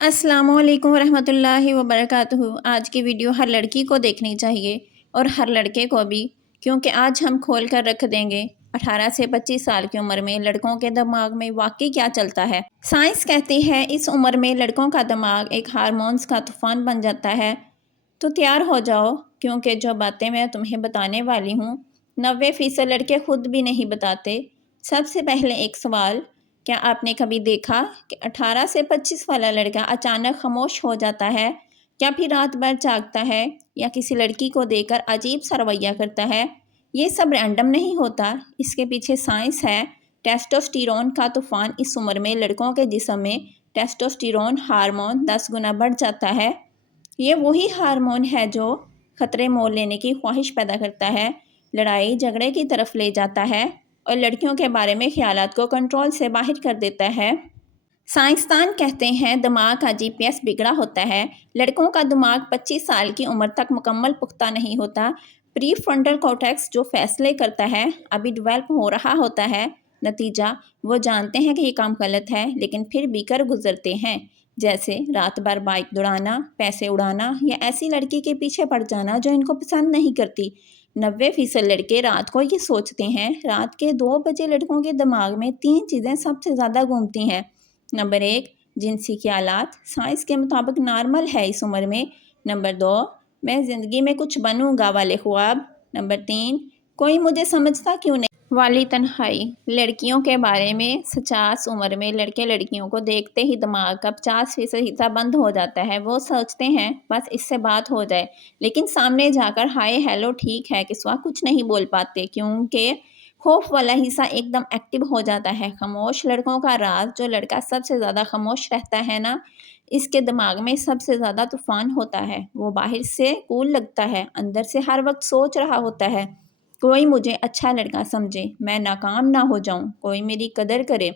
السلام علیکم ورحمۃ اللہ وبرکاتہ۔ آج کی ویڈیو ہر لڑکی کو دیکھنی چاہیے اور ہر لڑکے کو بھی، کیونکہ آج ہم کھول کر رکھ دیں گے 18 سے 25 سال کی عمر میں لڑکوں کے دماغ میں واقعی کیا چلتا ہے۔ سائنس کہتی ہے اس عمر میں لڑکوں کا دماغ ایک ہارمونز کا طوفان بن جاتا ہے۔ تو تیار ہو جاؤ، کیونکہ جو باتیں میں تمہیں بتانے والی ہوں 90% لڑکے خود بھی نہیں بتاتے۔ سب سے پہلے ایک سوال، کیا آپ نے کبھی دیکھا کہ 18 سے 25 والا لڑکا اچانک خاموش ہو جاتا ہے، یا پھر رات بھر جاگتا ہے، یا کسی لڑکی کو دیکھ کر عجیب سا رویہ کرتا ہے؟ یہ سب رینڈم نہیں ہوتا، اس کے پیچھے سائنس ہے۔ ٹیسٹوسٹیرون کا طوفان۔ اس عمر میں لڑکوں کے جسم میں ٹیسٹوسٹیرون ہارمون 10 گنا بڑھ جاتا ہے۔ یہ وہی ہارمون ہے جو خطرے مول لینے کی خواہش پیدا کرتا ہے، لڑائی جھگڑے کی طرف لے جاتا ہے، اور لڑکیوں کے بارے میں خیالات کو کنٹرول سے باہر کر دیتا ہے۔ سائنسدان کہتے ہیں دماغ کا GPS بگڑا ہوتا ہے۔ لڑکوں کا دماغ 25 سال کی عمر تک مکمل پختہ نہیں ہوتا۔ پری فرنٹل کارٹیکس جو فیصلے کرتا ہے ابھی ڈیولپ ہو رہا ہوتا ہے۔ نتیجہ، وہ جانتے ہیں کہ یہ کام غلط ہے، لیکن پھر بھی کر گزرتے ہیں، جیسے رات بھر بائک دوڑانا، پیسے اڑانا، یا ایسی لڑکی کے پیچھے پڑ جانا جو ان کو پسند نہیں کرتی۔ 90% لڑکے رات کو یہ سوچتے ہیں۔ رات کے 2 بجے لڑکوں کے دماغ میں 3 چیزیں سب سے زیادہ گھومتی ہیں۔ نمبر 1، جنسی خیالات، سائنس کے مطابق نارمل ہے اس عمر میں۔ نمبر 2، میں زندگی میں کچھ بنوں گا والے خواب۔ نمبر 3، کوئی مجھے سمجھتا کیوں نہیں والی تنہائی۔ لڑکیوں کے بارے میں 50 عمر میں لڑکے لڑکیوں کو دیکھتے ہی دماغ کا 50% حصہ بند ہو جاتا ہے۔ وہ سوچتے ہیں بس اس سے بات ہو جائے، لیکن سامنے جا کر ہائے ہیلو ٹھیک ہے کے سوا کچھ نہیں بول پاتے، کیونکہ خوف والا حصہ ایک دم ایکٹیو ہو جاتا ہے۔ خاموش لڑکوں کا راز، جو لڑکا سب سے زیادہ خاموش رہتا ہے نا، اس کے دماغ میں سب سے زیادہ طوفان ہوتا ہے۔ وہ باہر سے کول لگتا ہے، اندر سے ہر وقت سوچ رہا ہوتا ہے کوئی مجھے اچھا لڑکا سمجھے، میں ناکام نہ ہو جاؤں، کوئی میری قدر کرے۔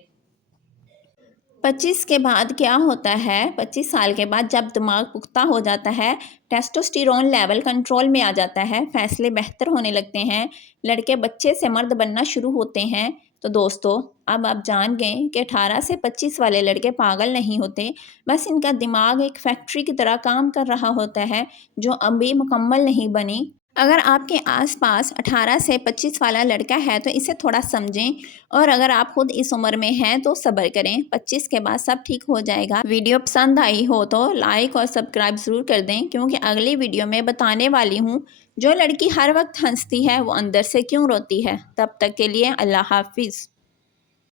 25 کے بعد کیا ہوتا ہے؟ 25 سال کے بعد جب دماغ پختہ ہو جاتا ہے، ٹیسٹوسٹیرون لیول کنٹرول میں آ جاتا ہے، فیصلے بہتر ہونے لگتے ہیں، لڑکے بچے سے مرد بننا شروع ہوتے ہیں۔ تو دوستو، اب آپ جان گئے کہ 18 سے 25 والے لڑکے پاگل نہیں ہوتے، بس ان کا دماغ ایک فیکٹری کی طرح کام کر رہا ہوتا ہے جو ابھی مکمل نہیں بنی۔ اگر آپ کے آس پاس 18 سے 25 والا لڑکا ہے تو اسے تھوڑا سمجھیں، اور اگر آپ خود اس عمر میں ہیں تو صبر کریں، 25 کے بعد سب ٹھیک ہو جائے گا۔ ویڈیو پسند آئی ہو تو لائک اور سبسکرائب ضرور کر دیں، کیونکہ اگلی ویڈیو میں بتانے والی ہوں جو لڑکی ہر وقت ہنستی ہے وہ اندر سے کیوں روتی ہے۔ تب تک کے لیے اللہ حافظ۔